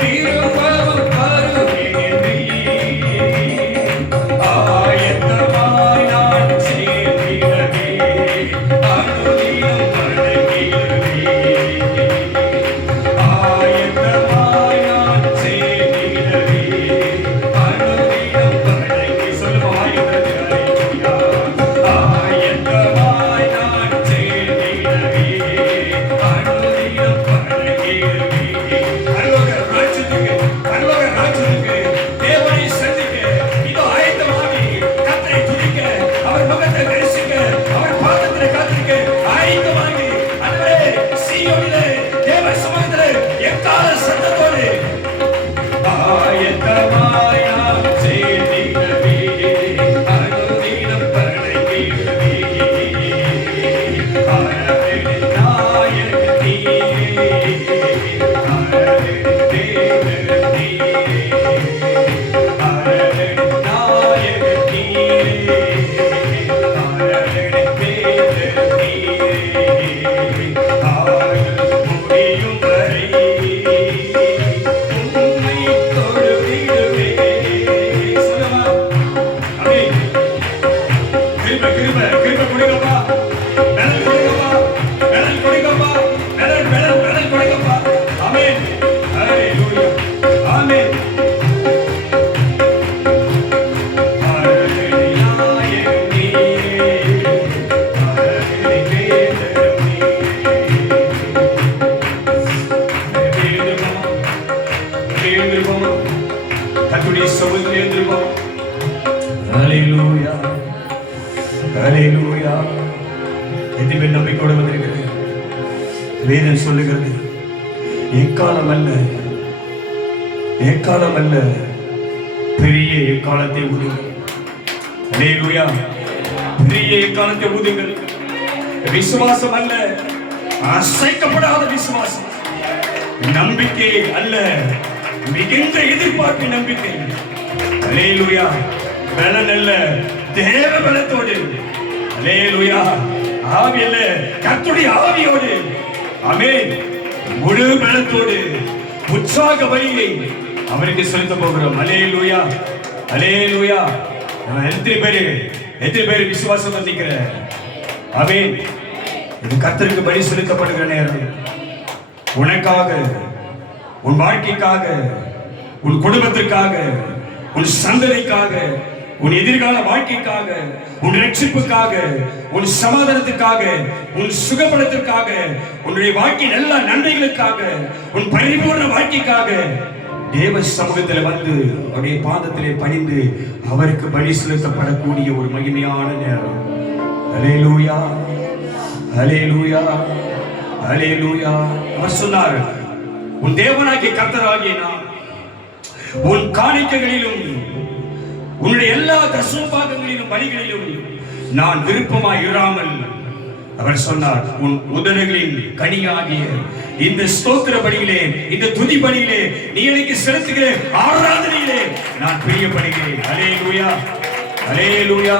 திரும்பவும் கொடுங்கப்பா, பலன் கொடுங்கப்பா, பலன் கொடுங்கப்பா, பலன் பலன் பலன் கொடுங்கப்பா. ஆமென். ஹalleluya. ஆமென். கர்த்தருடைய சமூகத்தில் எழுந்திருப்போம். ஹalleluya. ஹalleluya. எதுமே நம்பிக்கையோடு வந்திருக்கிறது. வேதம் சொல்லுகிறது, எக்காலம் அல்ல, எக்காலம் அல்ல, பெரிய எக்காலத்தை ஊதுங்கள். ஹalleluya. பெரிய எக்காலத்தை ஊதுங்கள். விசுவாசம் அல்ல, அசைக்கப்படாத விசுவாசம். நம்பிக்கை அல்ல, மிகுந்த எதிர்பார்ப்பு நம்பிக்கை. ஹalleluya. பலன் அல்ல, தேவ பலத்தோடு. ஹalleluya. ஆவி அல்ல, கர்த்தருடைய ஆவியோடு. ஆமென். முழு பலத்தோடு உற்சாக வழியை அவருக்கு செலுத்த போகிறோம். ஹalleluya. ஹalleluya. எத்தனை பேர் விசுவாசம் வந்திருக்கிற? ஆமென். இது கர்த்தருக்கு பலி செலுத்தப்படுகிற நேரம். உனக்காக, உன் வாழ்க்கைக்காக, உன் குடும்பத்திற்காக, உன் சந்ததிக்காக, உன் எதிர்கால வாழ்க்கைக்காக, உன் ரட்சிப்புக்காக, உன் சமாதானத்துக்காக, உன் சுகபலத்திற்காக, உன்னுடைய வாழ்க்கையின் எல்லா நன்மைகளுக்காக, உன் பரிபூர்ண வாழ்க்கைக்காக தேவ சமூகத்தில் வந்து அவருடைய பாதத்திலே பணிந்து அவருக்கு பலி செலுத்தப்படக்கூடிய ஒரு மகிமையான நேரம். ஹalleluya. ஹalleluya. ஹalleluya. அவர் சொன்னார், உன் தேவனாகிய கர்த்தராகிய நான் உன் காணிக்கைகளிலும் உன்னுடைய எல்லா தசமபாகங்களிலும் பலிகளிலும் நான் விருப்பமாய் இராமல், அவர் சொன்னார், உன் உதடுகளின் கனியாகிய இந்த ஸ்தோத்திர பலியிலே, இந்த துதி பலியிலே, நீ எனக்கு செலுத்துகிற ஆராதனையிலே நான் பிரியப்படுகிறேன். ஹalleluya. ஹalleluya.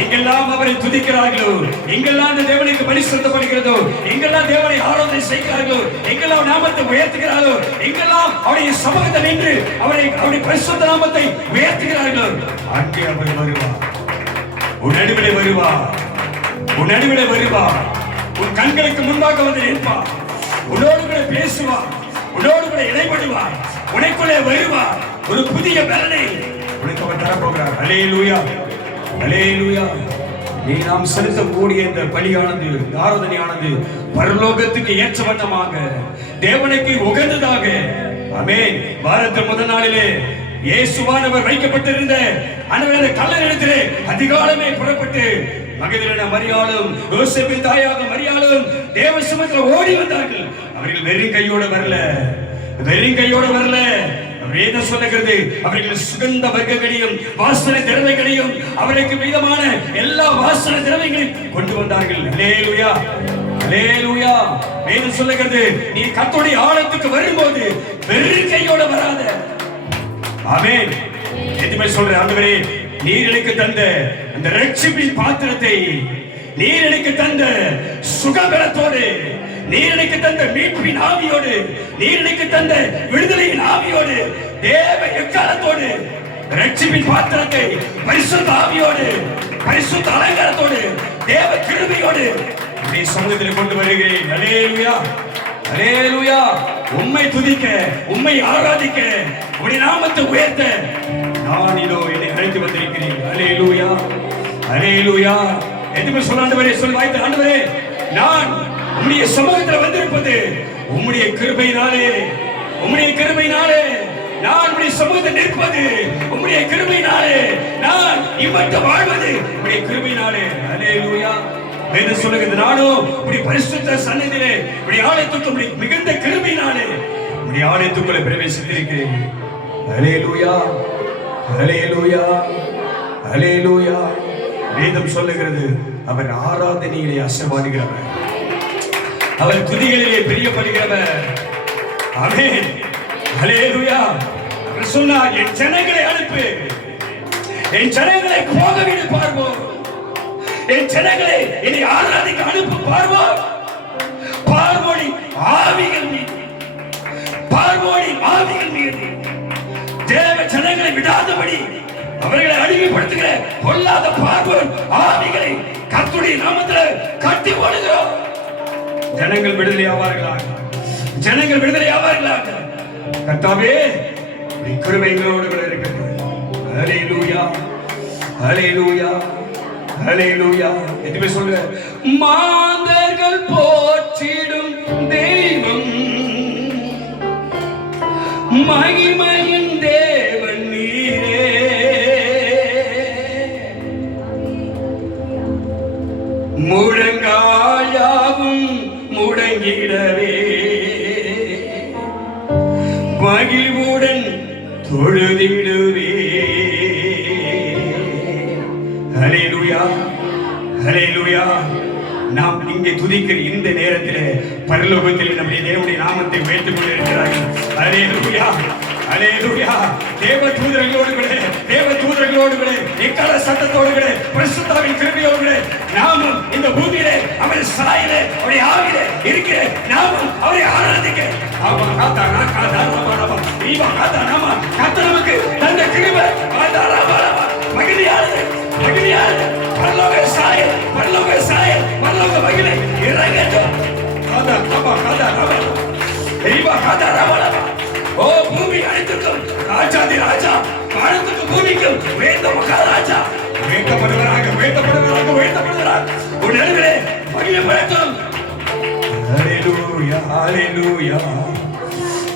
எங்கெல்லாம் அவரை துதிக்கிறார்களோ, எங்கெல்லாம் இந்த தேவனுக்கு பலி செலுத்தப்படுகிறதோ, எங்கெல்லாம் தேவனை ஆராதனை செய்கிறார்களோ, எங்கெல்லாம் நாமத்தை உயர்த்துகிறார்களோ, எங்கெல்லாம் அவருடைய சமூகத்தில் நின்று அவருடைய பரிசுத்த நாமத்தை உயர்த்துகிறார்களோ, அங்கே அவர் வருவார். உன் நடுவிலே வருவார். உன் நடுவிலே வருவார். உன் கண்களுக்கு முன்பாக வந்து நிற்பார். உன்னோடு கூட பேசுவார். உன்னோடு கூட இடைபடுவார். உனக்குள்ளே வருவார். ஒரு புதிய பலனை உனக்கு அவர் தரப்போகிறார். ஹalleluya. ஹalleluya. நீ நாம் செலுத்தக்கூடிய இந்த பலியானது, ஆராதனையானது பரலோகத்துக்கு ஏற்ற வண்ணமாக, தேவனுக்கு உகந்ததாக. ஆமென். வாரத்தின் முதல் நாளிலே இயேசுவானவர் வைக்கப்பட்டிருந்த அந்த கல்லறையிலே அதிகாலமே புறப்பட்டு மகதலேனா மரியாளும் யோசேப்பின் தாயாக மரியாளும் தேவ சமூகத்தில் ஓடி வந்தார்கள். அவர்கள் வெறும் கையோடு வரல, வெறும் கையோடு வரல. வேதம் சொல்லுகிறது, அவர்கள் சுகந்த வர்க்கங்களையும் வாசனை திரவியங்களையும் அவருக்கு விதமான எல்லா வாசனை திரவியங்களையும் கொண்டு வந்தார்கள். ஹalleluya. ஹalleluya. வேதம் சொல்லுகிறது, நீ கர்த்தருடைய ஆலயத்துக்கு வரும்போது வெறும் கையோடு வராத. ஆமென். எதுமே சொல்ற ஆண்டவரே, நீர் எனக்கு தந்த அந்த ரட்சிப்பின் பாத்திரத்தை, நீர் எனக்கு தந்த சுகபலத்தோடு, நீர் எனக்கு தந்த மீட்பின் ஆவியோடு, நீர் எனக்கு தந்த விடுதலையின் ஆவியோடு, தேவ எக்காலத்தோடு, ரட்சிப்பின் பாத்திரத்தை பரிசுத்த ஆவியோடு, பரிசுத்த அலங்காரத்தோடு, தேவ கிருபையோடு நீ சமூகத்தில் கொண்டு வருகிறேன். ஹalleluya. ஹalleluya. உம்மை துதிக்க, உம்மை ஆராதிக்க, உம்முடைய நாமத்தை உயர்த்த நான் இதோ என்னை அழைத்து வந்திருக்கிறேன். ஹalleluya. ஹalleluya. எதுமே சொல்ல ஆண்டவரே, சொல் வாய்த்த ஆண்டவரே, நான் உம்முடைய சமூகத்தில் வந்திருப்பது உம்முடைய கிருபையினாலே, உம்முடைய கிருபையினாலே. நான் உம்முடைய சமூகத்தில் நிற்பது உம்முடைய கிருபையினாலே. நான் இம்மட்டும் வாழ்வது உம்முடைய கிருபையினாலே. ஹalleluya. வேதம் சொல்லுகிறது, நானும் உம்முடைய பரிசுத்த சந்நிதியிலே, உம்முடைய ஆலயத்துக்குள்ளே மிகுந்த கிருபையினாலே உம்முடைய ஆலயத்துக்குள்ளே பிரவேசித்திருக்கிறேன். ஹalleluya. ஹalleluya. ஹalleluya. வேதம் சொல்லுகிறது, அவர் ஆராதனையிலே அசைவாடுகிறவர், அவர் துதிகளிலே பிரியப்படுகிறவர். ஆமென். ஹalleluya. அவர் சொன்னார், என் ஜனங்களை அனுப்பு, என் ஜனங்களை போக விடு பார்வோம், என் ஜனங்களை என்னை ஆராதிக்க அனுப்பு பார்வோம். பார்வோடி ஆவிகள் மீது, பார்வோடி ஆவிகள் மீது தேவ ஜனங்களை விடாதபடி அவர்களை அடிமைப்படுத்துகிற பொல்லாத பார்வோன் ஆவிகளை கர்த்தருடைய நாமத்தில் கட்டி போடுகிறோம். ஜனங்கள் விடுதலை ஆவார்களாக, ஜனங்கள் விடுதலை ஆவார்களாக. கர்த்தாவே கிருபை எங்களோடு கூட இருக்கிறது. ஹல்லேலூயா, ஹல்லேலூயா, ஹல்லேலூயா. எதுமே சொல்ற மாந்தர்கள் போற்றிடும் தெய்வம், மகிமையின் தேவன் நீரே. முழங்கால் யாவும் முடங்கிடவே மகிழ்வுடன் தொழுதிடுவே. ஹல்லேலூயா, ஹல்லேலூயா. நாம் இங்கே துதிக்கிற இந்த நேரத்தில் பரலோகத்தில் நம்முடைய தேவனுடைய நாமத்தை உயர்த்திக் கொண்டிருக்கிறார்கள். ஹல்லேலூயா, ஹல்லேலூயா. தேவ தூதர்களோடு கூட, தேவ தூதர்களோடு கூட, எக்கால சத்தத்தோடு கூட, பரிசுத்தாவின் கிருபையோடு கூட நாமும் இந்த பூமியிலே அவருடைய சாயலே அவருடைய ஆவியிலே இருக்கிற நாமும் அவரை ஆராதிக்க. ஆமா காத்தா காத்தா நாம ஈவா காத்தா நாம காத்த நமக்கு தந்த கிருபை காத்தா நாம மகிழ்ச்சியானது, மகிழ்ச்சியானது. பரலோக சாயல், பரலோக சாயல், பரலோக மகிழை இறங்கட்டும். காத்தா நாம காத்தா நாம ஈவா காத்தா நாம. ஓ பூமி அனைத்துக்கும் ராஜாதி ராஜா, வானத்துக்கும் பூமிக்கும் வேந்த மகாராஜா வேண்டப்படுவராக, வேண்டப்படுவராக, வேண்டப்படுவராக. உன் நடுவிலே மகிமைப்படட்டும். ஹல்லேலூயா, ஹல்லேலூயா,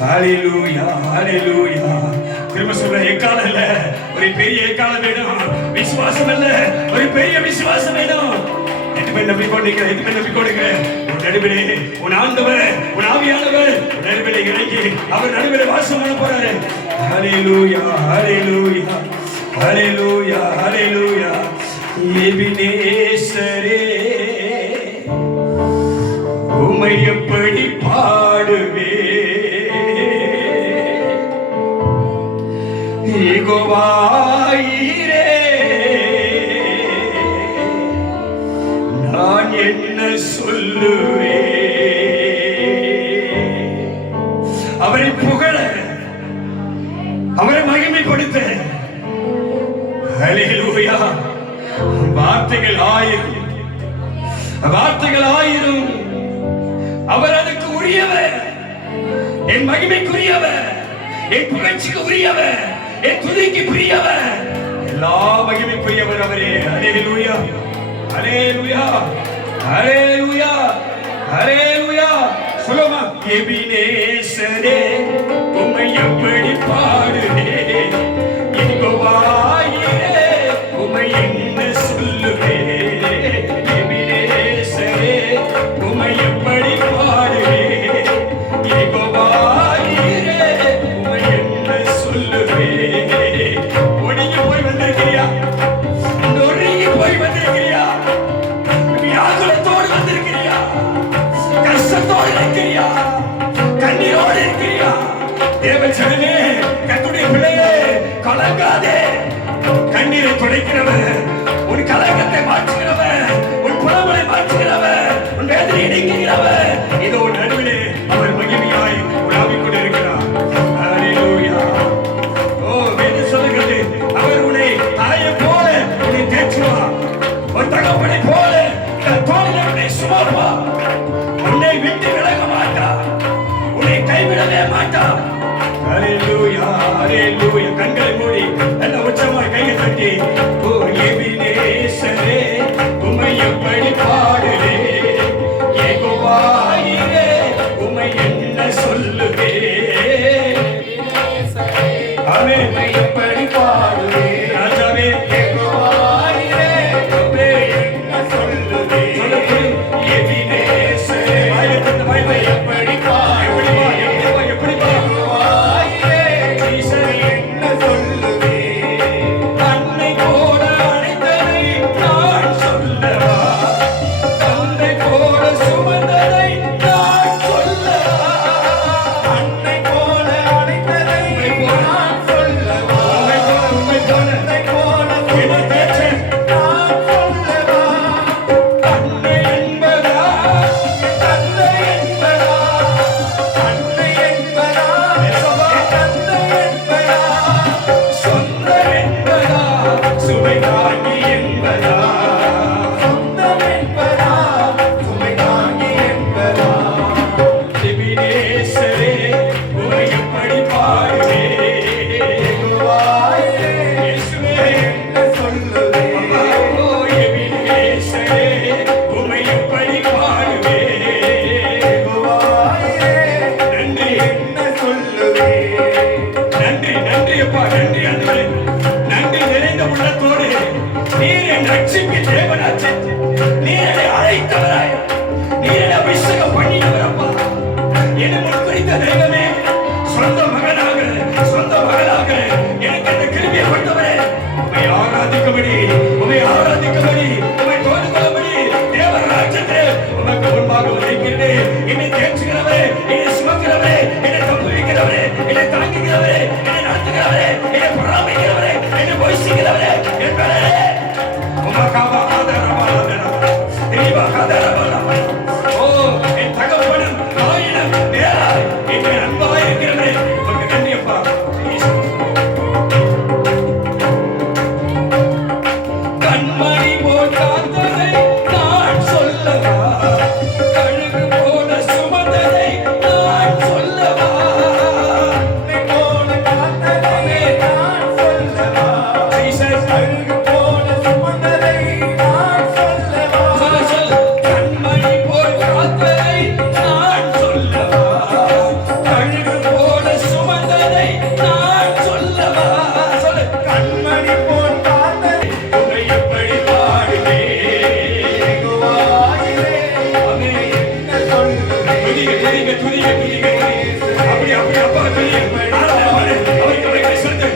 ஹல்லேலூயா, ஹல்லேலூயா. திரும்ப சொல்ற எக்காலம் இல்ல, ஒரு பெரிய எக்காலம் வேணும். விசுவாசம் இல்ல, ஒரு பெரிய விசுவாசம் வேணும். நம்பிக்கொண்டிருக்கிற, நம்பிக்கொண்டிருக்கிற உன் நடுவிலே உன் ஆண்டவர், உன் ஆவியானவர் உன் நடுவிலே இறங்கி அவர் நடுவிலே வாசம் பண்ண போறாரு. ஹல்லேலூயா, ஹல்லேலூயா, ஹல்லேலூயா, ஹல்லேலூயா. எபினேசரே உம்மை எப்படி பாடுவே, யெகோவாயீரே நான் என்ன சொல்லுவே. அவரை புகழ, அவரை மகிமைப்படுத்த. ஹல்லேலூயா. வார்த்தைகள் ஆயிரம், வார்த்தைகள் ஆயிரம். அவர் அதுக்கு உரியவர், என் மகிமைக்குரியவர், என் புகழ்ச்சிக்கு உரியவர், என் துதிக்கு பிரியவர், எல்லா மகிமைக்குரியவர் அவரே. ஹல்லேலூயா, ஹல்லேலூயா, ஹல்லேலூயா, ஹல்லேலூயா. சொல்லுமா. எபினேசரே உம்மை எப்படி பாடுவே, யெகோவாயீரே உம்மை என்ன சொல்லுவே. எபினேசரே உம்மை எப்படி பாடுவே, யெகோவாயீரே உம்மை என்ன சொல்லுவே. ஒடுங்கி போய் வந்திருக்கிறியா, நொறுங்கி போய் வந்திருக்கிறியா, வியாகுலத்தோடு வந்திருக்கிறியா, கஷ்டத்தோடு இருக்கிறியா, கண்ணீரோடு இருக்கிறியா. தேவச்சனமே, கர்த்தருடைய பிள்ளையே, கலங்காதே. கண்ணீரை துடைக்கிறவர், உன் கலங்கத்தை மாற்றுகிறவர், உன் புலம்பலை மாற்றுகிறவர், உன் வேதனையை நீக்குகிறவர். இதோ உன் நடுவிலே அவர் மகிமையாய் உலாவிக் கொண்டிருக்கிறார். ஹல்லேலூயா. ஓ வேதம் சொல்லுகிறது, அவர் உன்னை தாயை போல உன்னை தேற்றுவார், ஒரு தகப்பனை போல தோளிலே உன்னை சுமப்பார். உன்னை விட்டு விலக மாட்டார், உன்னை கைவிடவே மாட்டார். ஹல்லேலூயா, ஹல்லேலூயா. கண்களை மூடி நல்ல உச்சமாய் கையை தட்டி, ஓ எபினேசரே உம்மை எப்படி பாடுவே, யெகோவாயீரே உம்மை என்ன சொல்லுவே. ஆமென். உம்மை எப்படி பாடுவே ராஜாவே, யெகோவாயீரே உம்மை என்ன சொல்லுவே. சொல்லுவே. எபினேசரே வாயை எப்படி பாடுவே, எப்படி பா, எப்படி பா. யெகோவாயீரே என்ன சொல்லுவே. துதிங்க துதிங்க அப்படி அப்படி அப்பா துதிங்க அவருக்கு சொல்லுங்க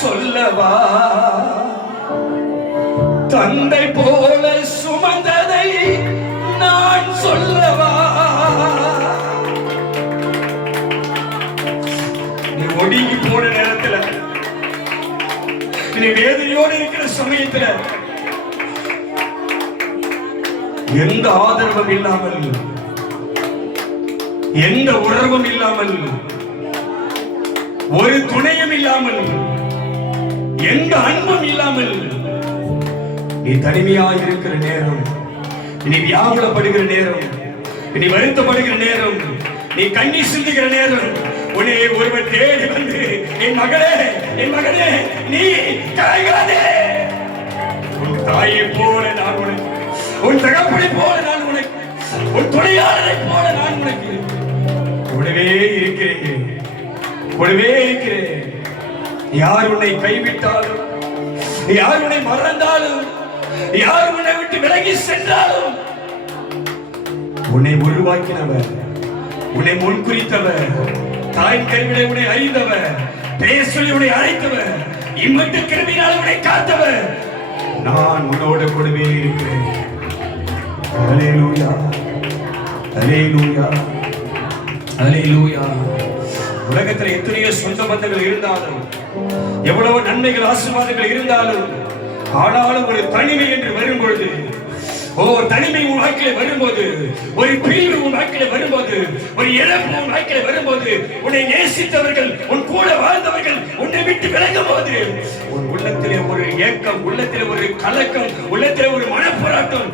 சொல்லவா, தந்தை போல சுமந்ததை நான் சொல்லவா. நீ ஒடுங்கி போன நேரத்துல, நீ வேதனையோடு இருக்கிற சமயத்துல, எந்த ஆதரவும் இல்லாமல், எந்த உறவும் இல்லாமல், ஒரு துணையும் இல்லாமல், எந்த அன்பும் இல்லாமல் நீ தனிமையாக இருக்கிற நேரம், நீ வியாகுலப்படுகிற நேரம், நீ வருத்தப்படுகிற நேரம், நீ கண்ணீர் சிந்துகிற நேரம், உன்னை ஒருவர் தேடி வந்து என் மகளே, என் மகனே, நீ கலங்காதே. உன் தாயை போல நான் உனக்கு, உன் தகப்பனை போல நான் உனக்கு, உன் துணையாளரை போல நான் உனக்கு கூடவே இருக்கிறேன், கூடவே இருக்கிறேன். யார் உன்னை கைவிட்டாலும், யார் உன்னை மறந்தாலும், யார் உன்னை விட்டு விலகி சென்றாலும், உன்னை உருவாக்கினவர், உன்னை முன்குறித்தவர், தாய் கருவிலை உன்னை அறிந்தவர், பெயர் சொல்லி உன்னை அழைத்தவர், இம்மட்டு கிருமியினால் உன்னை காத்தவர், நான் உன்னோடு கூடவே இருக்கிறேன். அல்லேலூயா, அல்லேலூயா, அல்லேலூயா. உலகத்தில் எத்தனையோ சொந்த பந்தங்கள் இருந்தாலும், எவ்வளவு நன்மைகள் ஆசீர்வாதங்கள் இருந்தாலும், ஆனாலும் ஒரு தனிமை என்று வரும் பொழுது, தனிமை உன் வாழ்க்கையில வரும்போது, ஒரு பிரிவு உன் வாழ்க்கையில வரும்போது, ஒரு இழப்பு உன் வாழ்க்கையில வரும்போது, உன்னை நேசித்தவர்கள், உன் கூட வாழ்ந்தவர்கள் உன்னை விட்டு விலகும் போது, உன் உள்ளத்திலே ஒரு ஏக்கம், உள்ளத்திலே ஒரு கலக்கம், உள்ளத்திலே ஒரு மனப்போராட்டம்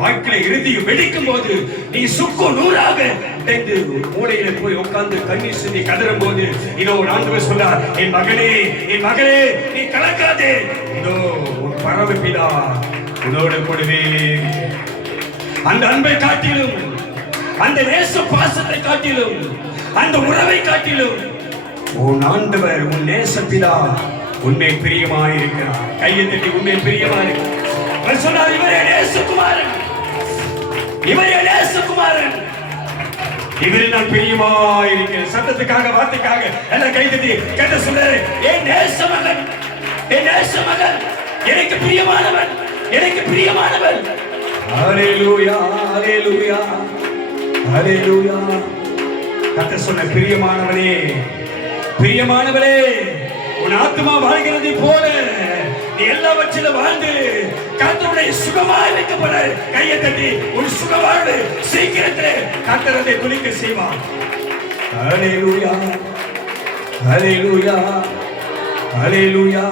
வாழ்க்கையில இறுதி வெடிக்கும் போது, நீ சுக்கு நூறாக உடைந்து மூலையில போய் உட்கார்ந்து கண்ணீர் சிந்தி கதறும் போது, இதோ ஆண்டவர் சொல்றார், என் மகனே, என் மகளே, நீ கலக்காதே, இதோ உன் பரமபிதா உன்னோடு கூடவே. அந்த அன்பை காட்டிலும், அந்த நேச பாசத்தை காட்டிலும், அந்த உறவை காட்டிலும் உன் ஆண்டவர், உன் நேசப்பிதா உன்னை பிரியமாயிருக்கிறார். கையை தட்டி உன்னை பிரியமாயிருக்கிறார். சொன்னார், இவரே நேசகுமாரன், இவரே நேசகுமாரன், இவரை நான் பிரியமாயிருக்கிறேன். சத்தத்துக்காக, வார்த்தைக்காக எல்லாம் கை தட்டி கேட்ட சொல்றாரு, என் நேச மகன், என் நேச மகன், எனக்கு பிரியமானவன், எனக்கு பிரியமானவன். ஹல்லேலூயா, ஹல்லேலூயா, ஹல்லேலூயா. கர்த்தர் சொன்ன பிரியமானவனே, பிரியமானவளே, உன் ஆத்துமா வாழ்கிறதை போல நீ எல்லாவற்றிலும் வாழ்ந்து கர்த்தருடைய சுகமாய் வைக்கப்பட. கையை தட்டி உன் சுக வாழ்வு சீக்கிரத்திலே கர்த்தர் அதை துளிக்க செய்வார். ஹல்லேலூயா, ஹல்லேலூயா, ஹல்லேலூயா.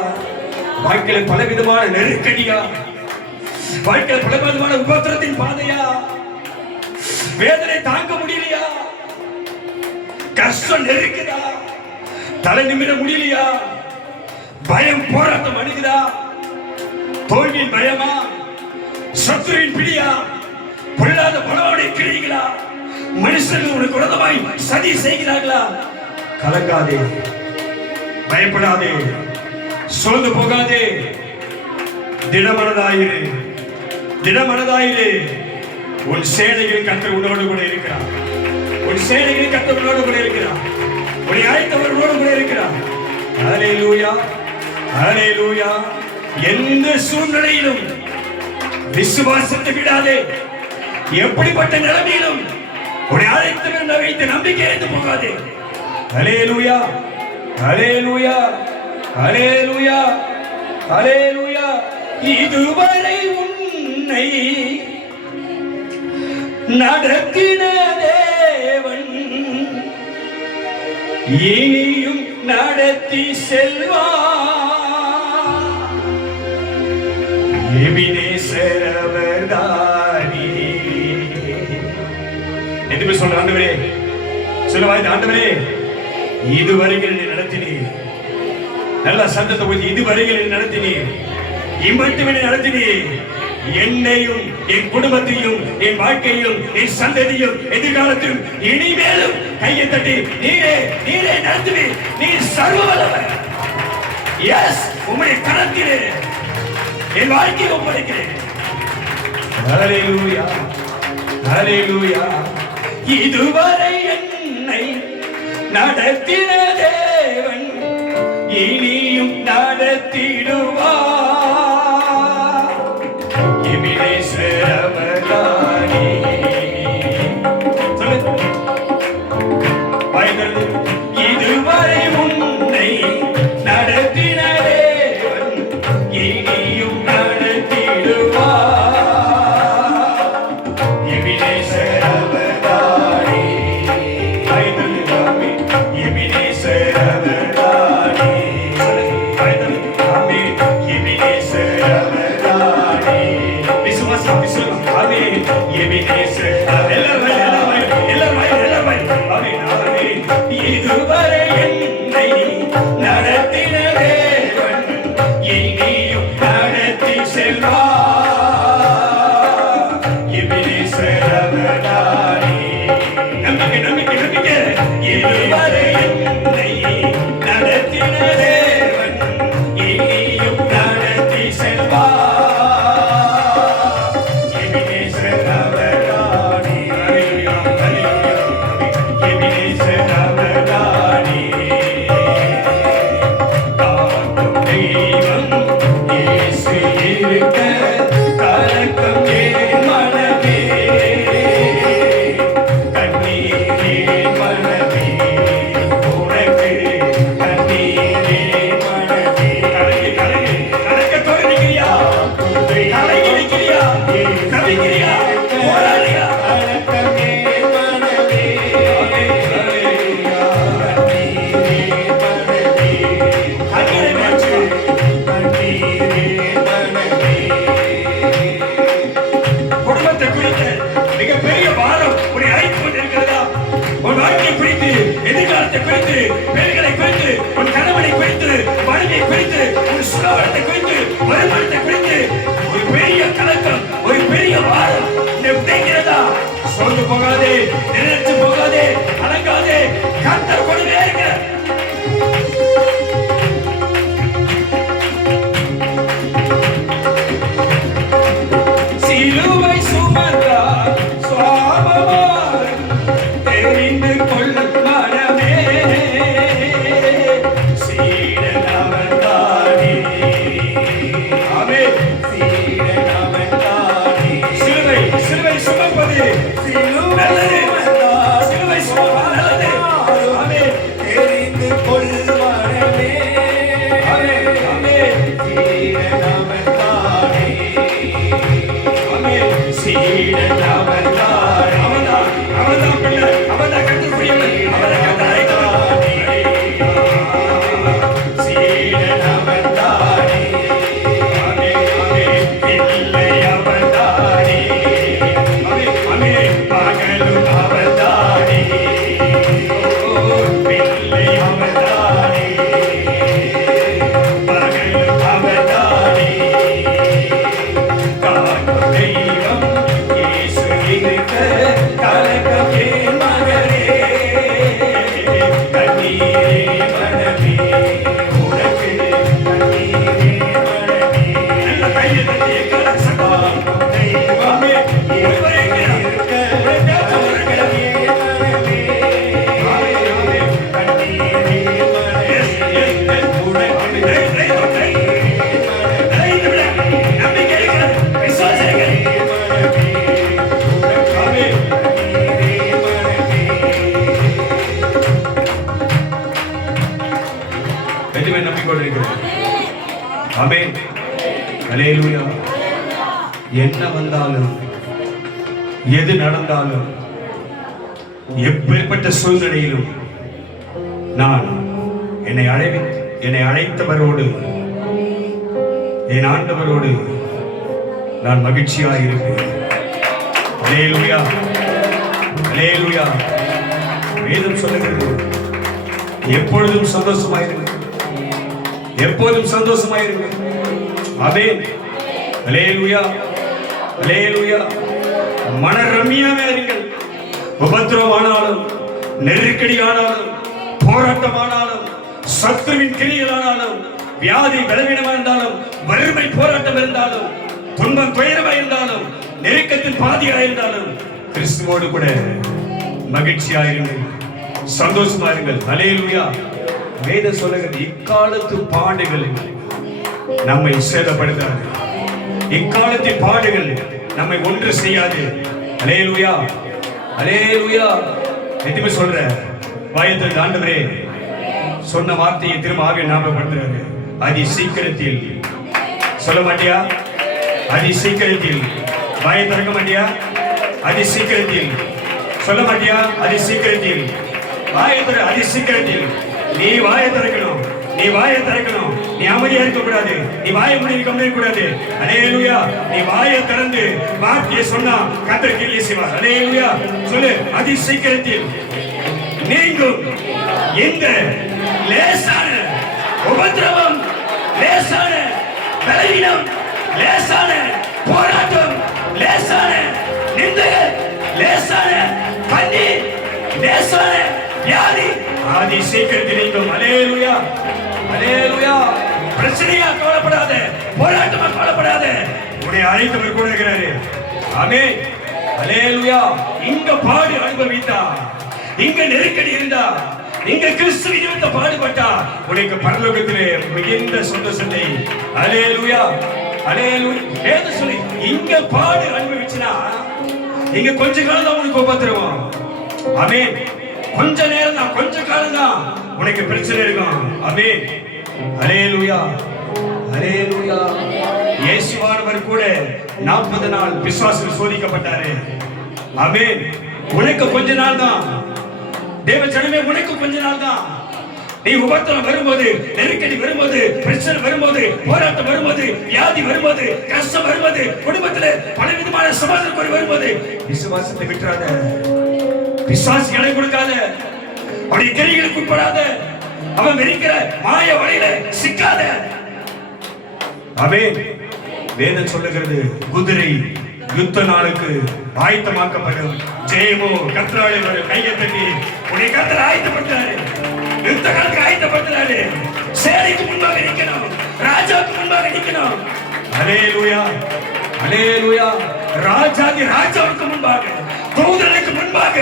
வாழ்க்கையில பலவிதமான நெருக்கடியா, வாழ்க்கையில பலவிதமான உபத்திரத்தின் பாதையா, வேதனை தாங்க முடியலையா, கஷ்டம் நெருக்குதா, தலை நிமிர முடியலையா, பயம் போராட்டம் அணுகுதா, தோல்வியின் பயமா, சத்துருவின் பிடியா, பொல்லாத பலவாடைய கிழிகளா, மனுஷர்கள் உனக்கு விரோதமாய் சதி செய்கிறார்களா, கலங்காதே, பயப்படாதே, சோர்ந்து போகாதே, திடமனதாயிரு, திடமனதாயிரு. உன் சேனைகளின் கர்த்தர் உன்னோடு கூட இருக்கிறார், உன் சேனைகளின் கர்த்தர் உன்னோடு கூட இருக்கிறார், உன்னை அழைத்தவர் உன்னோடு கூட இருக்கிறார். ஹல்லேலூயா, ஹல்லேலூயா. எந்த சூழ்நிலையிலும் விசுவாசத்தை விடாதே. எப்படிப்பட்ட நிலைமையிலும் உன்னை அழைத்தவர் வைத்து நம்பிக்கை இழந்து போகாதே. ஹல்லேலூயா, ஹல்லேலூயா, ஹல்லேலூயா, ஹல்லேலூயா. இதுவரை உன்னை நடத்தின தேவன் இனியும் நடத்தி செல்வார். எபினேசர் அவர்தானே. எதுவுமே சொல்ற ஆண்டவரே, சொல்லுவாய் ஆண்டவரே, இதுவரையில் நீ நடத்தினீர். நல்ல சத்தத்தை போய், இதுவரையில் நீ நடத்தினீர், இம்மட்டும் நடத்தினீர். என்னையும், என் குடும்பத்தையும், என் வாழ்க்கையும், என் சந்ததியும், எதிர்காலத்தையும் இனிமேலும் கையை தட்டி நீரே, நீரே நடத்துவீர். நீ சர்வ வல்லவர். எஸ், உம்முடைய கரத்திலே என் வாழ்க்கையை ஒப்படைக்கிறேன். ஹல்லேலூயா, ஹல்லேலூயா. இதுவரை என்னை நடத்தின தேவன் இனியும் நடத்திடுவார். எபினேசர் அவர்தானே. இதுவரை உன்னை நடத்தின தேவன் இனியும் நடத்திடுவார். எபினேசர் அவர்தானே. எபினேசர் அவர்தானே. எபினேசர் ஆமென். அல்லேலூயா. என்ன வந்தாலும் எது நடந்தாலும் எப்பேற்பட்ட சூழ்நிலையிலும் நான் என்னை அழைத்தவரோடு என் ஆண்டவரோடு நான் மகிழ்ச்சியாக இருப்பேன். அல்லேலூயா. அல்லேலூயா. வேதம் சொல்லுகிறது எப்பொழுதும் சந்தோஷமாயிருங்க, எப்போதும் சந்தோஷமாயிருங்க. ஆமென். அல்லேலூயா. அல்லேலூயா. மனரம்மியமே இருங்கள். உபத்திரமானாலும் நெருக்கடியானாலும் போராட்டமானாலும் சத்துருவின் கிரியலானாலும் வியாதி பலவீனமா இருந்தாலும் வறுமை போராட்டம் இருந்தாலும் துன்பம் துயரமா இருந்தாலும் நெருக்கத்தின் பாதியா இருந்தாலும் கிறிஸ்துவோடு கூட மகிழ்ச்சியாயிருங்கள், சந்தோஷமா இருங்கள். அல்லேலூயா. வேதம் சொல்லுகிறது இக்காலத்து பாடுகள் நம்மை சேதப்படுத்தாது, இக்காலத்தின் பாடுகள் நம்மை ஒன்று செய்யாது. அல்லேலூயா. அல்லேலூயா. எதுவுமே சொல்ற வாயத்தில் ஆண்டவரே சொன்ன வார்த்தையை திரும்ப ஆவியில் ஞாபகப்படுத்துறாரு. அதி சீக்கிரத்தில் சொல்ல மாட்டியா? அதி சீக்கிரத்தில் வாயை திறக்க மாட்டியா? அதி சீக்கிரத்தில் சொல்ல மாட்டியா? அதி சீக்கிரத்தில் வாயை திற. அதி சீக்கிரத்தில் நீ வாயை திறக்கணும், நீ வாயை திறக்கணும். நீ அமைதியா இருக்க கூடாது, நீ வாயை மூடி இருக்க கூடாது. அல்லேலூயா. நீ வாயை திறந்து வார்த்தையை சொன்னா கர்த்தர் கிரியை செய்வார். அல்லேலூயா. சொல்லு. அதி சீக்கிரத்தில் நீங்கும் இந்த லேசான உபத்திரவம், லேசான பலவீனம், லேசான போராட்டம், லேசான நிந்தைகள், லேசான கண்ணீர், லேசான வியாதி ஆதி சீக்கிரத்தில் நீங்கும். அல்லேலூயா. அல்லேலூயா. பிரச்சனையா கவலைப்படாத, போராட்டமா கவலைப்படாத, உன்னை அழைத்தவர் கூட இருக்கிறாரு. ஆமென். அல்லேலூயா. இங்க பாடு அனுபவித்தா, இங்க நெருக்கடி இருந்தா, இங்க கிறிஸ்து நிமித்த பாடுபட்டா உனக்கு பரலோகத்திலே மிகுந்த சந்தோஷத்தை. அல்லேலூயா. அல்லேலூயா. வேதம் சொல்லி இங்க பாடு அனுபவிச்சினா இங்க கொஞ்ச காலம் தான் உனக்கு உபத்திரவம். ஆமென். கொஞ்ச நேரம் தான், கொஞ்ச காலம் தான் உனக்கு பிரச்சனை இருக்கும். ஆமென். அல்லேலூயா. அல்லேலூயா. இயேசுவானவர் கூட 40 நாள் பிசாசில் சோதிக்கப்பட்டாரு. ஆமென். உனக்கு கொஞ்ச நாள் தான் தேவ ஜனமே, உனக்கு கொஞ்ச நாள் தான். நீ உபத்திரம் வரும்போது, நெருக்கடி வரும்போது, பிரச்சனை வரும்போது, போராட்டம் வரும்போது, வியாதி வரும்போது, கஷ்டம் வரும்போது, குடும்பத்தில் பலவிதமான சமாதான வரும்போது விசுவாசத்தை விட்டுறாத, பிசாசு இடம் கொடுக்காத, அவருடைய கிரியைகளுக்கு உட்படாத, அவன் வெறிக்கிற மாய வலையில சிக்காத. ஆமென். வேதம் சொல்லுகிறது குதிரை யுத்த நாளுக்கு ஆயத்தமாக்கப்படும், ஜெயமோ கர்த்தராலே வரும். கையை தட்டி உன்னை கர்த்தர் ஆயத்தப்படுத்துறாரு, யுத்த காலத்துக்கு ஆயத்தப்படுத்துறாரு. சேனைக்கு முன்பாக நிற்கணும், ராஜாவுக்கு முன்பாக நிற்கணும். அல்லேலூயா. அல்லேலூயா. ராஜாதி ராஜாவுக்கு முன்பாக, தூதனுக்கு முன்பாக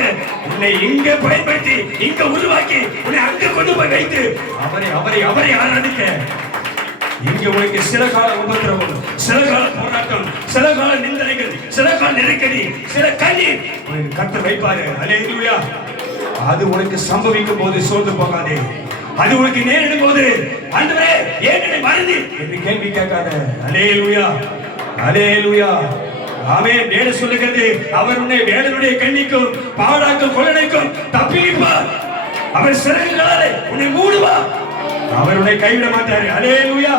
உன்னை இங்க பயன்படுத்தி, இங்க உருவாக்கி, உன்னை அங்க கொண்டு போய் வைத்து அவரை அவரை அவரை ஆராதிக்க. இங்க உனக்கு சில கால உபத்திரவம், சில கால போராட்டம், சில கால நிந்தனைகள், சில கால நெருக்கடி, சில கண்ணீர் கர்த்தர் வைப்பாரு. அல்லேலூயா. அது உனக்கு சம்பவிக்கும் போது சோர்ந்து போகாதே. அது உனக்கு நேரிடும் போது ஆண்டவரே ஏன் என்னை மறந்து என்று கேள்வி கேட்காத. அல்லேலூயா. அல்லேலூயா. ஆமென். வேதம் சொல்லுகிறது அவர் உன்னை வேடனுடைய கண்ணிக்கும் பாடாக்கும் கொள்ளனைக்கும் தப்பிப்பார். அவர் சிறகுகளாலே உன்னை மூடுவார். அவர் உன்னை கைவிட மாட்டார். அல்லேலூயா.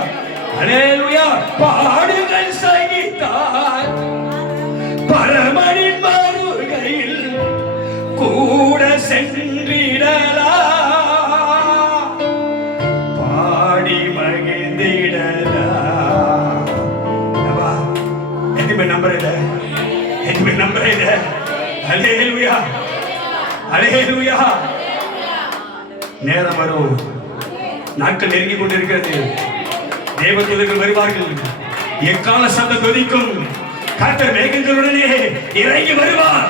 அல்லேலூயா. பாடுகள் சகித்தார் பரமனின் வருகையில் கூட சென்றிடலாம், பாடி மகிழ்ந்திடலாம். எதுவுமே நம்புறத, எதுவுமே நம்புறத. அல்லேலூயா. அல்லேலூயா. நேரம் வரும், நாட்கள் நெருங்கி கொண்டிருக்கிறது. தேவதூதர்கள் வருவார்கள், எக்கால சத்தம் கொதிக்கும், கர்த்தர் மேகங்களுடனே இறங்கி வருவார்.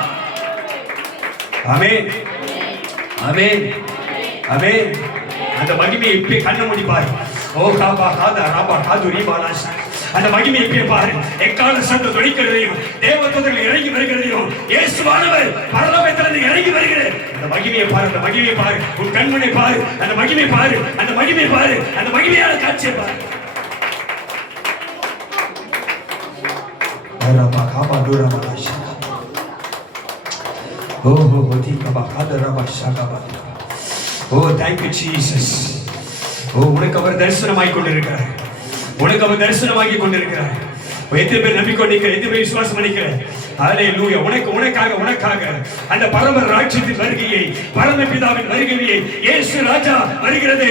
ஆமென். ஆமென். ஆமென். அந்த மகிமையை இப்பே கண்ண முடிப்பார். ஓ காபா காதா ராபா காதுரி பாலாஷ். அந்த மகிமையை இப்பே பாரு. எக்கால சத்தம் தொனிக்கிறதையும், தேவதூதர்கள் இறங்கி வருகிறதையும், இயேசுவானவர் பரலோகத்திலிருந்து இறங்கி வருகிறது. அந்த மகிமையை பாரு, அந்த மகிமையை பாரு, உன் கண்மனை பாரு, அந்த மகிமை பாரு, அந்த மகிமை பாரு, அந்த மகிமையான காட்சியை பாரு. thank you Jesus. உனக்கு அவர் தரிசனமாய் கொண்டிருக்கிறார். உனக்கு அவர் தரிசனமாகி கொண்டிருக்கிறார். எத்தனை பேர் நம்பிக்கொண்டிருக்கிற, எத்தனை பேர் விசுவாசம் பண்ணிக்கிற? ஹல்லேலூயா. உனக்காக அந்த பரம ராஜ்யத்தின் வருகையை, பரமபிதாவின் வருகையை, இயேசு ராஜா வருகிறது.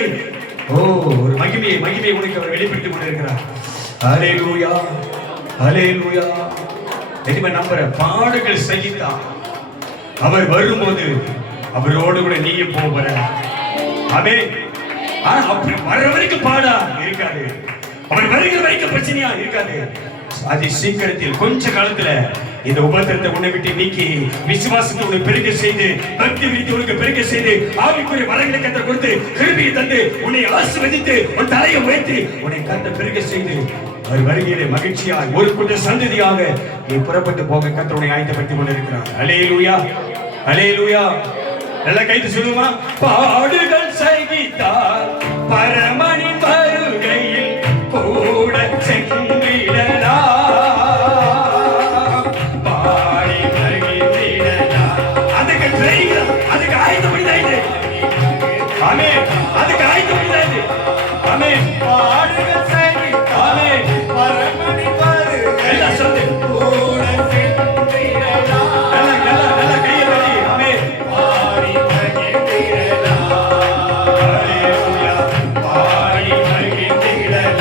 ஒரு மகிமையை உனக்கு அவர் வெளிப்படுத்திக் கொண்டிருக்கிறார். ஹல்லேலூயா, ஹல்லேலூயா. எதுமே நம்புற பாடுகள் சகித்தார். அவர் வரும்போது அவரோடு கூட நீயும் போகிற. ஆமென். அப்படி வர வரைக்கும் பாடா இருக்காது. அவர் வருகிற வரைக்கும் பிரச்சனையா இருக்காது. அது சீக்கிரத்தில் கொஞ்ச காலத்துல இந்த உபத்திரத்தை உன்னை விட்டு நீக்கி, விசுவாசத்தை உன்னை பெருக செய்து, பக்தி விருத்தி உனக்கு பெருக செய்து, ஆவிக்குரிய வரங்களை கத்த கொடுத்து, கிருபையை தந்து, உன்னை ஆசீர்வதித்து, உன் தலையை உயர்த்தி, உன்னை கத்த பெருக செய்து, அவர் வருகையிலே மகிழ்ச்சியாய் ஒரு கூட்ட சந்ததியாக நீ புறப்பட்டு போக கத்த உன்னை ஆயத்தப்படுத்திக் கொண்டிருக்கிறார். அல்லேலூயா, அல்லேலூயா. நல்லா கைது சொல்லுமா? பாடுகள் சகித்தார் பரமனின் வருகையில் கூட சென்றிடலாம், பாடி மகிழ்ந்திடலாம். அதுக்கு ஆயத்தப்படுத்தாது. ஆமென். அதுக்கு ஆயத்தப்படுத்தாது. ஆமென். பாடுகள் சகித்தார் பரமனின் வருகையில் எல்லாம் சொல்லு கூட சென்றிடலாம். நல்லா கையை தட்டி. ஆமென். பாடி மகிழ்ந்திடலாம். அல்லேலூயா. பாடி மகிழ்ந்திடலாம்.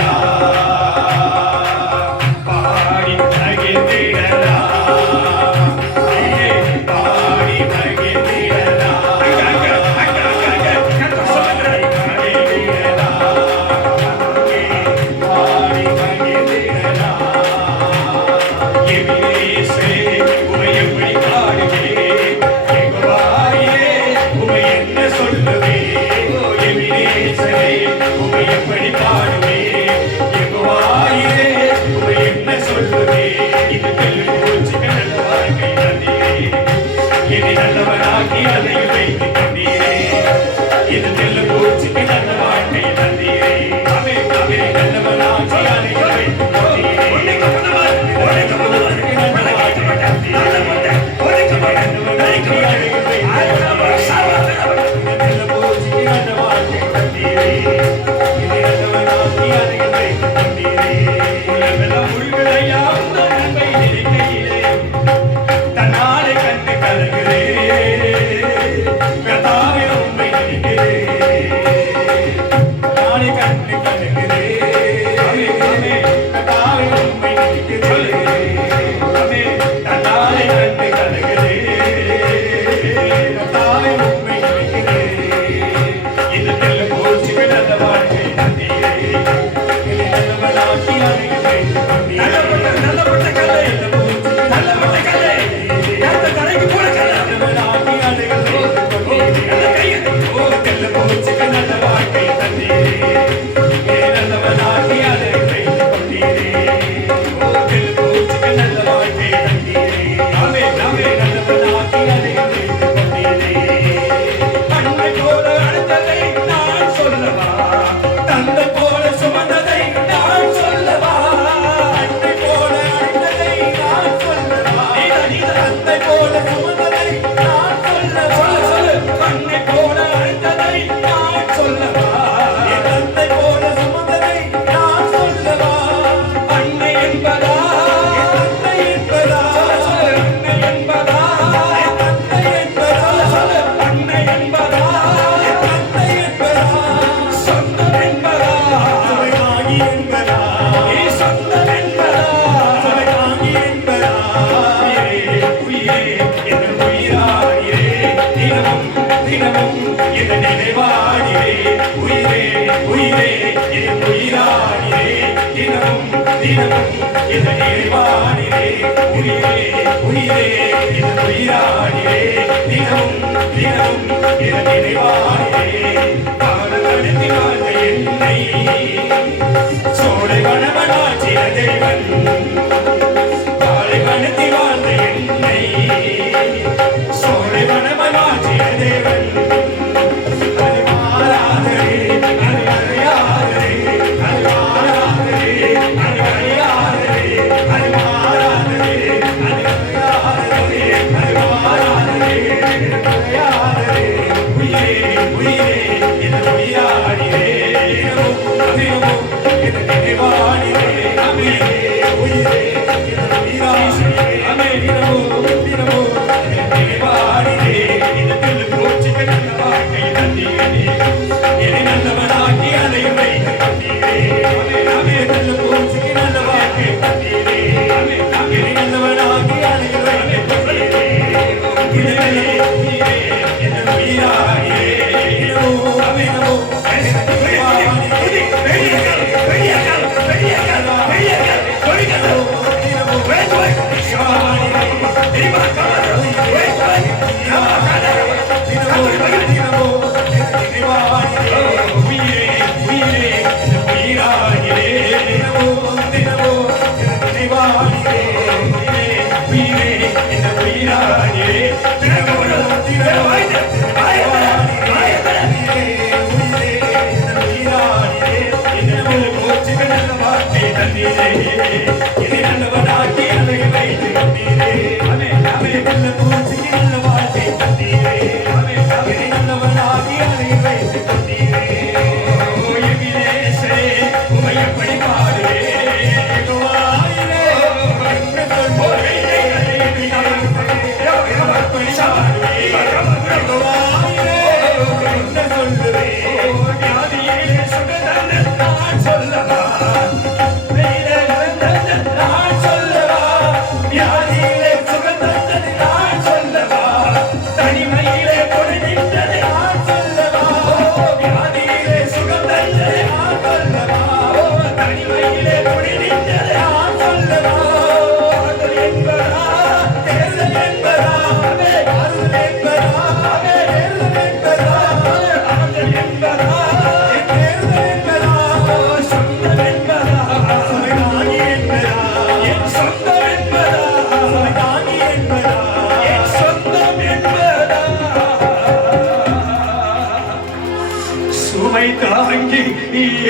பாடி மகிழ்ந்திடலாம். பாடி மகிழ்ந்திடலாம். கர்த்தர் சொல்லுகிறார். பாடி மகிழ்ந்திடலாம். எபினேசே உம்மை எப்படி பாடுவேன், யெகோவாயே உம்மை என்ன சொல்லுவேன். எபினேசே உம்மை எப்படி பாடுவேன், யெகோவாயே உம்மை என்ன சொல்லுவேன். இது தெல்லு போச்சு நல்ல வாழ்க்கை தந்தீரே, இனி நல்லவனாகி அதையும் வைத்துக் கொண்டீரே. இது தெல்லு போச்சு நல்ல வாழ்க்கை தந்தீரே. ஆமென், ஆமென். நல்லவனாகி அதையும் வைத்துக் கொண்டீரே. தன்னாலே கண்டு கலங்குகிறேன், கர்த்தாவே உம்மை நினைக்கிறேன். நானே கண்டு கலங்குகிறேன், கர்த்தாவே உம்மை நினைக்கிறேன். தன்னாலே கண்டு கலங்குகிறேன், கர்த்தாவே உம்மை நினைக்கிறேன். இது தெல்ல போச்சு நல்ல வாழ்க்கை தந்தீரே, இனி நல்லவனாக்கி அதையும் வைத்துக் கொண்டீரே. நல்லப்பட்ட கல்லை, நல்லப்பட்ட கல்லை, அந்த தலைக்கு போல கல்லை, நல்லவனாக்கி அதையும் வைத்துக் கொண்டீரே. நல்ல கையை தெல்ல போச்சு நல்ல வாழ்க்கை தந்தீரே, இனி நல்லவனாக்கி அதையும் வைத்துக் கொண்டீரே. தெல்ல போச்சு நல்ல வாழ்க்கை தந்தீரே. ஆமென், ஆமென். நல்லவனாக்கி அதையும் வைத்துக் கொண்டீரே. அன்னை போல அழைத்ததை நான் சொல்லவா, தந்தை போல சுமந்ததை நான் சொல்லவா. அன்னை போல அழைத்ததை நான் சொல்லவா, தந்தை போல சுமந்ததை நான் சொல்லவா. சொல்லு. அன்னை போல அழைத்ததை நான் சொல்லவா, தந்தை போல சுமந்ததை நான் சொல்லவா. அன்னை என்பதா, தந்தை என்பதா, அன்னை என்பதா, தந்தை என்பதா, அன்னை என்பதா, தந்தை என்பதா, சொந்தம் என்பதா, சுவையாகி என்பதா, சொந்தம் என்பதா, சுவையாகி என்பதா. உயிரே என் உயிராயிரே, தினமும் தினமும் என் நினைவாடிரே. உயிரே உயிரே என் உயிராயிரே, தினமும் தினமும் என் நினைவாடிரே. உயிரே உயிரே என் உயிராயிரே, தினமும் தினமும் என் நினைவாடிரே. காலம் நடத்தி வாழ்ந்த என்னை சோலை வனவனாச்சிய தேவன், காலை வனத்தி வாழ்ந்த என்னை சோலை வனவனாச்சிய தேவன். அது மாறாதே, அது அறையாதே, அது மாறாதே, அது அறையாதே, அது மாறாதே, அது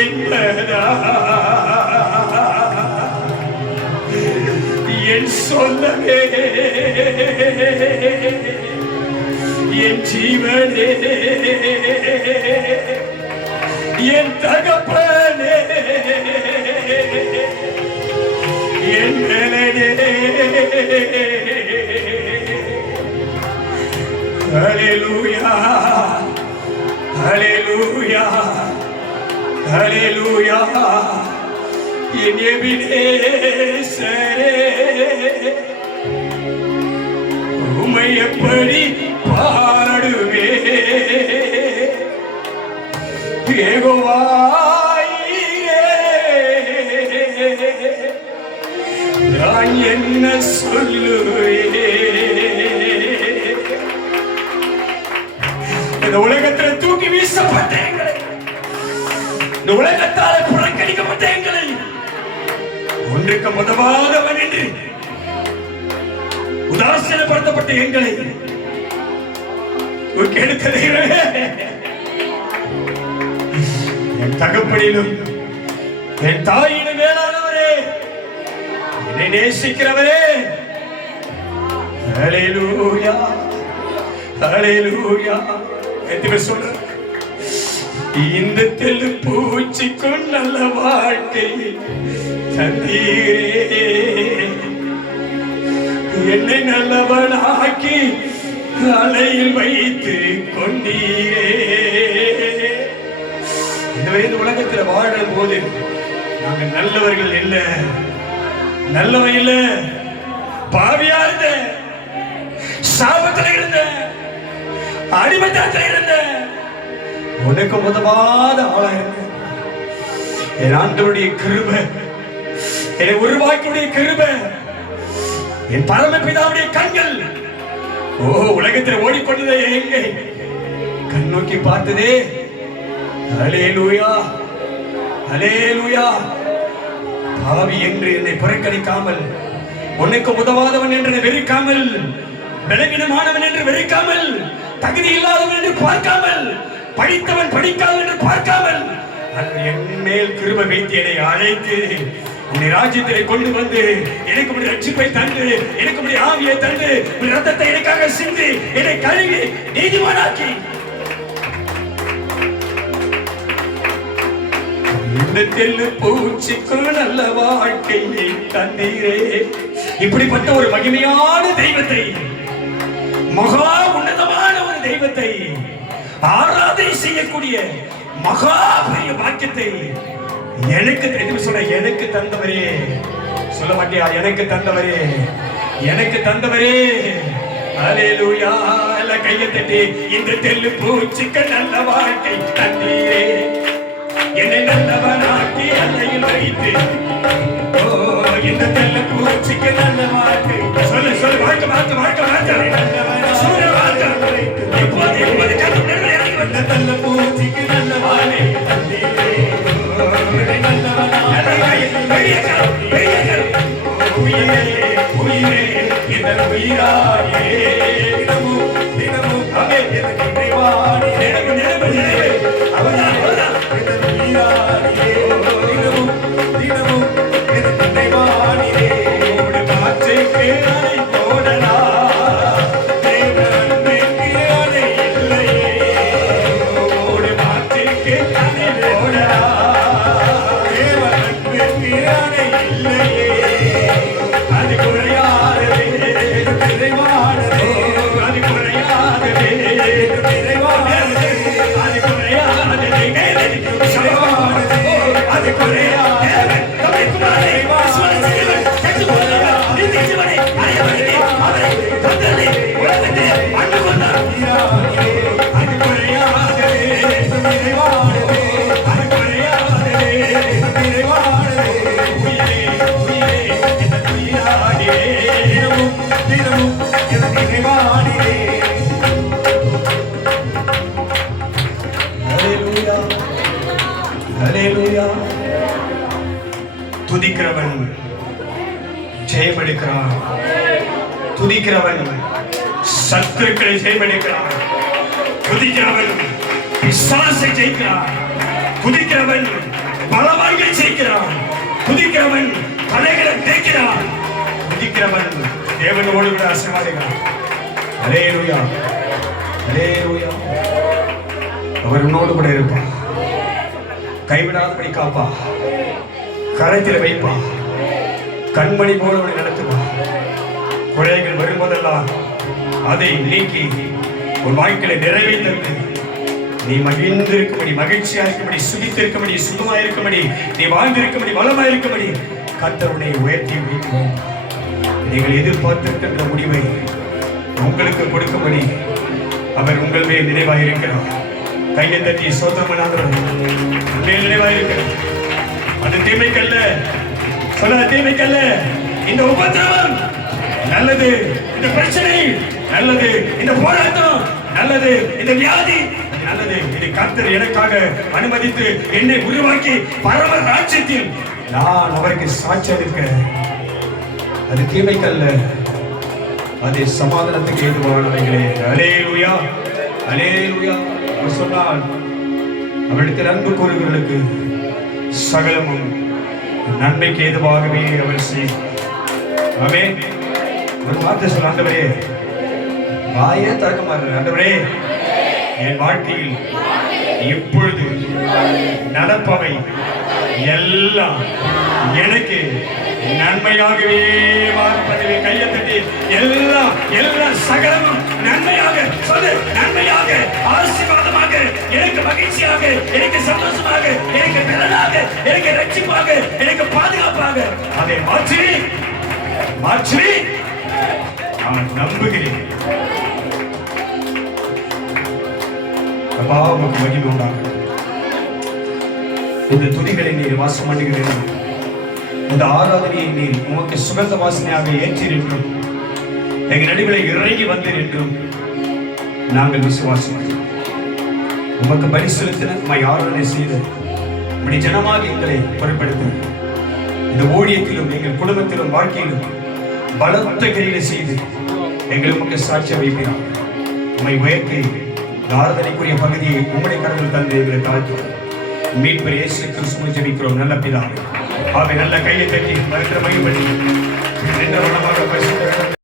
என்பதா என் சொல்லவே என் ஜீவனே என் தகப்பனே என் மேலனே ஹல்லேலூயா ஹல்லேலூயா ஹல்லேலூயா என் எபினேசரே உம்மை எப்படி பாடுவே யெகோவாயே நான் என்ன சொல்லுவேன் இந்த உலகத்தில் தூக்கி வீசப்பட்ட எங்களை இந்த உலகத்தால் புறக்கணிக்கப்பட்ட எங்களை ஒன்றுக்கு முதவாதவன் என்று உதாசீனப்படுத்தப்பட்ட எங்களை என் தகப்பனிலும் என் தாயினும் மேலானவரே என்னை நேசிக்கிறவரே ஹல்லேலூயா ஹல்லேலூயா என்று சொல்ற இந்த தெல்லு பூச்சிக்கும் நல்ல வாழ்க்கை தந்தீரே என்னை நல்லவனாக்கி அலையில் வைத்து கொண்டீரே. இந்த உலகத்தில் வாழும் போது நாங்கள் நல்லவர்கள் இல்ல, நல்லவன் இல்ல, பாவியா இருந்த, சாபத்தில் இருந்த, அடிமத்தத்தில் இருந்த, உனக்கு உதவாத ஆளா இருந்த என் ஆண்டவருடைய கிருபை, என்னை உருவாக்கியுடைய கிருபை, என் பரமபிதாவுடைய கண்கள் ஓ உலகத்தில் ஓடிக்கொண்டதே எங்கே கண் நோக்கி பார்த்ததே. ஹல்லேலூயா ஹல்லேலூயா. பாவி என்று என்னை புறக்கணிக்காமல், உனக்கு உதவாதவன் என்று வெறுக்காமல், பலவீனமானவன் என்று வெறுக்காமல், தகுதி இல்லாதவன் என்று பார்க்காமல், படித்தவன் படிக்காதவன் என்று பார்க்காமல் என் மேல் கிருபை வைத்து என்னை அழைத்து உன்னை ராஜ்யத்திலே கொண்டு வந்து எனக்கு உடைய ரட்சிப்பை தந்து, எனக்கு உடைய ஆவியை தந்து, உன் ரத்தத்தை எனக்காக சிந்தி என்னை கழுவி நீதிமானாக்கி இந்த தெல்லு பூச்சிக்குள் நல்ல வாழ்க்கையை தந்தீரே. இப்படிப்பட்ட ஒரு மகிமையான தெய்வத்தை, மகா உன்னதமான ஒரு தெய்வத்தை ஆராதனை செய்யக்கூடிய மகா பெரிய வாக்கியத்தை எனக்கு தெரிந்து சொல்ல, எனக்கு தந்தவரே சொல்ல மாட்டியா? எனக்கு தந்தவரே, எனக்கு தந்தவரே. ஹல்லேலூயா. எல்லாம் கையை தட்டி இந்த தெல்லு பூச்சிக்கு நல்ல வாழ்க்கை தந்தீரே, என்னை நல்லவனாக்கி அலையில் வைத்து. ஓ இந்த தெல்லு பூச்சிக்கு நல்ல வாழ்க்கை சொல்லு சொல்லு. வாழ்க்கை வாழ்க்கை வாழ்க்கை வாழ்க்கை சூரிய வாழ்க்கை இப்போது இப்போது கருத்து வந்த தெல்லு பூச்சிக்கு நல்ல வாழ்க்கை தந்தீரே. துதிக்கிறவன் ஜெயமெடுக்கிறான், துதிக்கிறவன் சத்துருக்களை ஜெயமெடுக்கிறான், துதிக்கிறவன் பிசாசை ஜெயிக்கிறான், துதிக்கிறவன் பலவான்களை சேர்க்கிறான். துதிக்கிறவன் தலைகளை தேய்க்கிறான். துதிக்கிறவன் தேவனோடு கூட ஆசீர்வாதிக்கிறான். அல்லேலூயா, அல்லேலூயா. அவர் உன்னோடு கூட இருப்பார். கைவிடாதபடி காப்பா, கரத்தில் வைப்பா, கண்மணி போல அவனை நடத்துவா. குறைகள் வரும்போதெல்லாம் அதை நீக்கி உன் வாழ்க்கையில நிறைவேற்று. நீ மகிழ்ந்திருக்கும்படி, மகிழ்ச்சியா இருக்கும்படி, சுகித்திருக்கும்படி, சுகமா இருக்கும்படி, நீ வாழ்ந்திருக்கும்படி, வளமா இருக்கும்படி கர்த்தருடைய உயர்த்தி வைத்து நீங்கள் எதிர்பார்த்திருக்கின்ற முடிவை உங்களுக்கு கொடுக்கும்படி அவர் உங்கள் மேல் நினைவாக இருக்கிறார். கையை தட்டி சோதரமனாக மேல் நினைவாக இருக்கிறார். அது தீமைக்கல்ல, சொல்ல தீமைக்கல்ல. இந்த உபத்திரவம் நல்லது, இந்த பிரச்சனை நல்லது, இந்த போராட்டம் நல்லது, இந்த வியாதி நல்லது. இது கர்த்தர் எனக்காக அனுமதித்து என்னை உருவாக்கி பரம ராஜ்யத்தில் நான் அவருக்கு சாட்சி இருக்கிறேன். அது தீமைக்கல்ல, அது சமாதானத்துக்கு ஏதுவானவைகளே. அல்லேலூயா, அல்லேலூயா. அவர் சொன்னால் அவருக்கு அன்பு கூறுகிறவர்களுக்கு சகலமும் நன்மைக்கு ஏதுவாகவே அவர் செய்வார். ஆமென். ஒரு வார்த்தை சொல்ல, ஆண்டவரே வாயே திறக்க மாட்டேன். ஆண்டவரே என் வாழ்க்கையில் இப்பொழுது நடப்பவை எல்லாம் எனக்கு நன்மையாகவே மாறுபடுவே. கையை தட்டி எல்லாம் எல்லாம் சகலமும் நன்மையாக சொல்லு. நன்மையாக, ஆசீர்வாதமாக, எனக்கு மகிழ்ச்சியாக, எனக்கு சந்தோஷமாக, எனக்கு பலனாக, எனக்கு ரட்சிப்பாக, எனக்கு பாதுகாப்பாக அதை மாற்றி மாற்றி நான் நம்புகிறேன். அப்பா உமக்கு மகிமை உண்டாகும். இந்த துதிகளை நீர் வாசம் பண்ணுகிறீர்கள். இந்த ஆராதனையை நீர் உமக்கு சுகந்த வாசனையாக ஏற்றீர் என்றும் எங்கள் நடுவில் இறங்கி வந்தீர் என்றும் நாங்கள் விசுவாசிக்கிறோம். உமக்கு பரிசீலித்து நம்மை ஆராதனை செய்து இப்படி ஜனமாக எங்களை பொருட்படுத்த இந்த ஊழியத்திலும் எங்கள் குடும்பத்திலும் வாழ்க்கையிலும் பலத்த கிரியை செய்து எங்கள் உமக்கு சாட்சியம் வைக்கிறார். உம்மை உயர்த்தி ஆராதனைக்குரிய பகுதியை உம்முடைய கடவுள் தந்து எங்களை தாழ்த்துவோம். மீட்பர் இயேசு கிறிஸ்துவை ஜெபிக்கிறோம் நல்ல பிதாவே. ஆமென். நல்ல கையை தட்டி மறுக்கிற மையப்படி